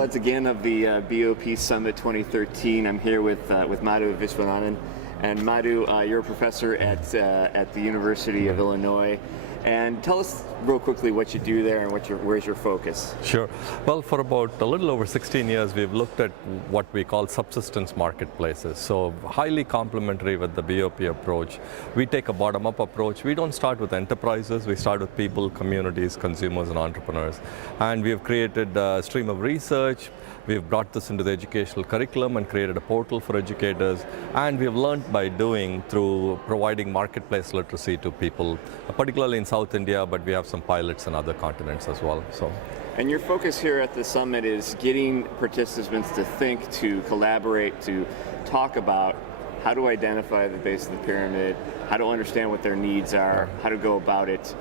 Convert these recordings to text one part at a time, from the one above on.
highlights again of the BOP Summit 2013. I'm here with Madhu Viswanathan. And Madhu, you're a professor at the University of Illinois. And tell us real quickly what you do there and where's your focus? Sure. Well, for about a little over 16 years, we've looked at what we call subsistence marketplaces. So highly complementary with the BOP approach. We take a bottom-up approach. We don't start with enterprises. We start with people, communities, consumers, and entrepreneurs. And we have created a stream of research. We've brought this into the educational curriculum and created a portal for educators. And we've learned by doing through providing marketplace literacy to people, particularly in South India, but we have some pilots in other continents as well. And your focus here at the summit is getting participants to think, to collaborate, to talk about how to identify the base of the pyramid, how to understand what their needs are, how to go about it.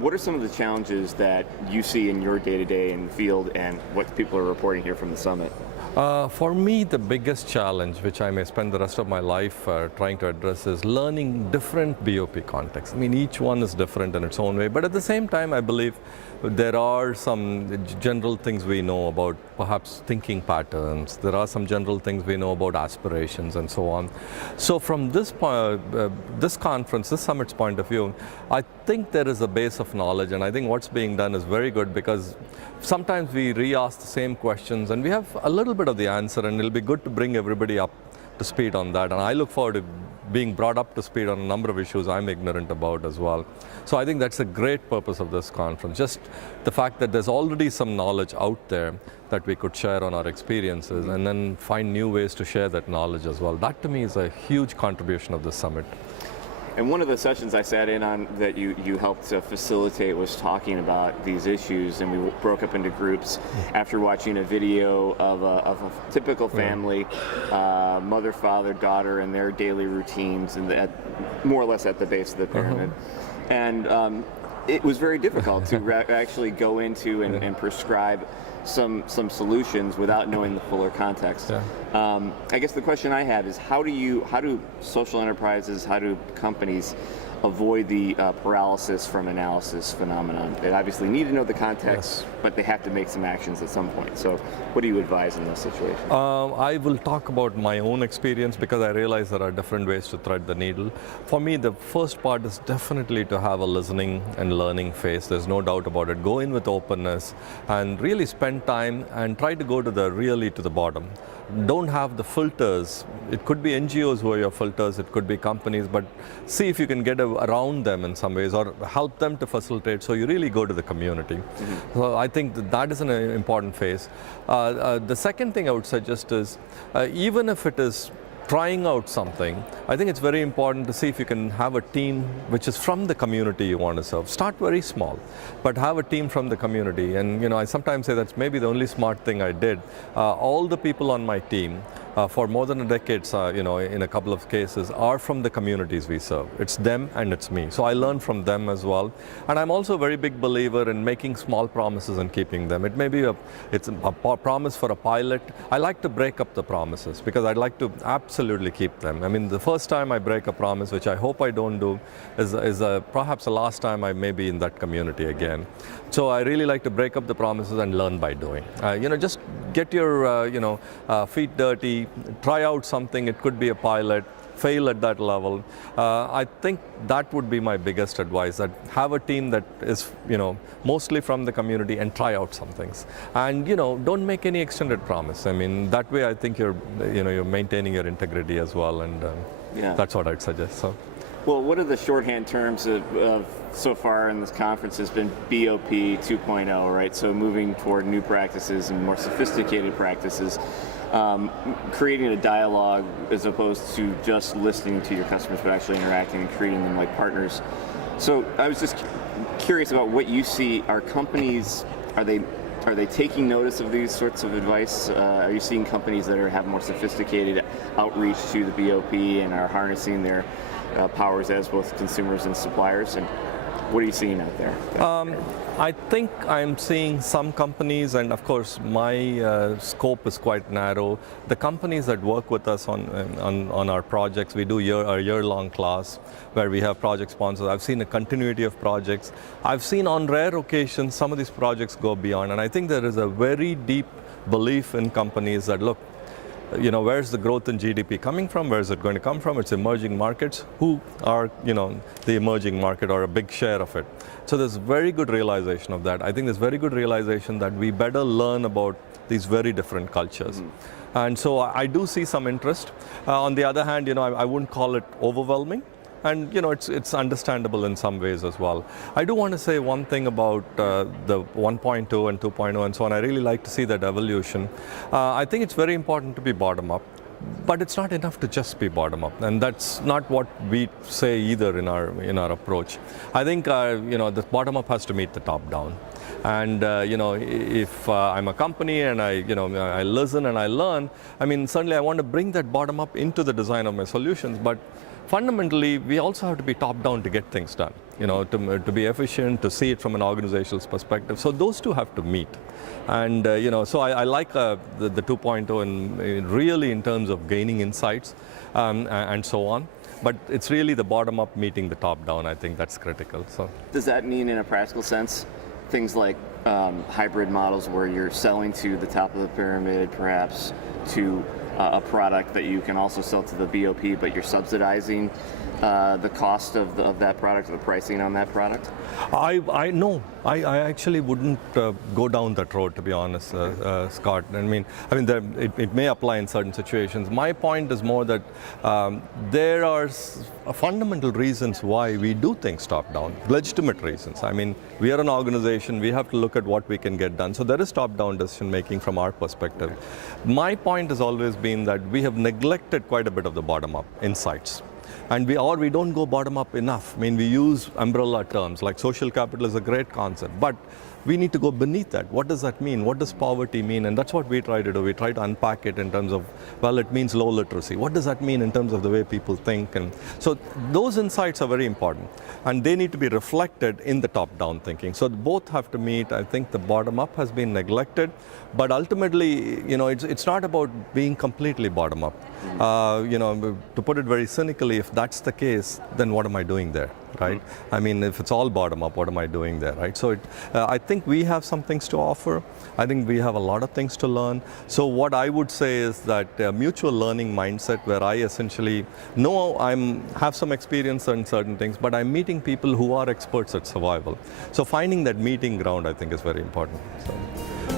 What are some of the challenges that you see in your day-to-day in the field and what people are reporting here from the summit? For me, the biggest challenge, which I may spend the rest of my life trying to address, is learning different BOP contexts. I mean, each one is different in its own way, but at the same time, I believe there are some general things we know about perhaps thinking patterns. There are some general things we know about aspirations and so on. So from this conference, this summit's point of view, I think there is a base of knowledge, and I think what's being done is very good because sometimes we re-ask the same questions and we have a little bit of the answer, and it'll be good to bring everybody up to speed on that. And I look forward to being brought up to speed on a number of issues I'm ignorant about as well. So I think that's a great purpose of this conference, just the fact that there's already some knowledge out there that we could share on our experiences and then find new ways to share that knowledge as well. That to me is a huge contribution of this summit. And one of the sessions I sat in on that you helped facilitate was talking about these issues, and we broke up into groups after watching a video of a typical family, mother, father, daughter, and their daily routines, and more or less at the base of the pyramid. And it was very difficult to actually go into and prescribe some solutions without knowing the fuller context. I guess the question I have is how do social enterprises, how do companies avoid the paralysis from analysis phenomenon? They obviously need to know the context, but they have to make some actions at some point. So what do you advise in those situations? I will talk about my own experience because I realize there are different ways to thread the needle. For me, the first part is definitely to have a listening and learning phase. There's no doubt about it. Go in with openness and really spend time and try to go to the bottom. Don't have the filters. It could be NGOs who are your filters, it could be companies, but see if you can get around them in some ways or help them to facilitate, so you really go to the community. So I think that is an important phase. The second thing I would suggest is, even if it is trying out something, I think it's very important to see if you can have a team which is from the community you want to serve. Start very small, but have a team from the community. And I sometimes say that's maybe the only smart thing I did. All the people on my team, for more than a decade, in a couple of cases, are from the communities we serve. It's them and it's me. So I learn from them as well. And I'm also a very big believer in making small promises and keeping them. It may be it's a promise for a pilot. I like to break up the promises because I'd like to absolutely keep them. I mean, the first time I break a promise, which I hope I don't do, is perhaps the last time I may be in that community again. So I really like to break up the promises and learn by doing. Just get your feet dirty, try out something. It could be a pilot, fail at that level. I think that would be my biggest advice, that have a team that is mostly from the community and try out some things. And don't make any extended promise. I mean, that way I think you're maintaining your integrity as well, and that's what I'd suggest. So. Well, what are the shorthand terms of so far in this conference has been BOP 2.0, right? So moving toward new practices and more sophisticated practices, creating a dialogue as opposed to just listening to your customers, but actually interacting and treating them like partners. So I was just curious about what you see. Are companies, are they taking notice of these sorts of advice? Are you seeing companies that have more sophisticated outreach to the BOP and are harnessing their powers as both consumers and suppliers? And what are you seeing out there? I think I'm seeing some companies, and of course my scope is quite narrow. The companies that work with us on our projects, we do a year-long class where we have project sponsors. I've seen a continuity of projects. I've seen on rare occasions some of these projects go beyond, and I think there is a very deep belief in companies that, look, where's the growth in GDP coming from? Where is it going to come from? It's emerging markets. Who are, the emerging market or a big share of it? So there's very good realization of that. I think there's very good realization that we better learn about these very different cultures. Mm-hmm. And so I do see some interest. On the other hand, I wouldn't call it overwhelming. And it's understandable in some ways as well. I do want to say one thing about the 1.2 and 2.0 and so on. I really like to see that evolution. I think it's very important to be bottom up, but it's not enough to just be bottom up, and that's not what we say either in our approach. I think the bottom up has to meet the top down. And if I'm a company and I listen and I learn, certainly I want to bring that bottom up into the design of my solutions, but fundamentally, we also have to be top-down to get things done, to be efficient, to see it from an organizational perspective. So those two have to meet. And, so I like the 2.0 and really in terms of gaining insights and so on. But it's really the bottom-up meeting the top-down. I think that's critical. So, does that mean, in a practical sense, things like hybrid models where you're selling to the top of the pyramid, perhaps to a product that you can also sell to the BOP, but you're subsidizing the cost of that product or the pricing on that product? I actually wouldn't go down that road, to be honest, Scott. It may apply in certain situations. My point is more that there are fundamental reasons why we do things top-down, legitimate reasons. We are an organization, we have to look at what we can get done. So there is top-down decision-making from our perspective. My point has always been that we have neglected quite a bit of the bottom-up insights. And we don't go bottom up enough. We use umbrella terms like social capital is a great concept, but we need to go beneath that. What does that mean? What does poverty mean? And that's what we try to do. We try to unpack it in terms of, well, it means low literacy. What does that mean in terms of the way people think? And so those insights are very important, and they need to be reflected in the top-down thinking. So both have to meet. I think the bottom-up has been neglected, but ultimately, it's not about being completely bottom-up. To put it very cynically, if that's the case, then what am I doing there, right? If it's all bottom-up, what am I doing there, right? So I think we have some things to offer. I think we have a lot of things to learn. So what I would say is that mutual learning mindset, where I essentially know have some experience in certain things, but I'm meeting people who are experts at survival. So finding that meeting ground, I think, is very important. So.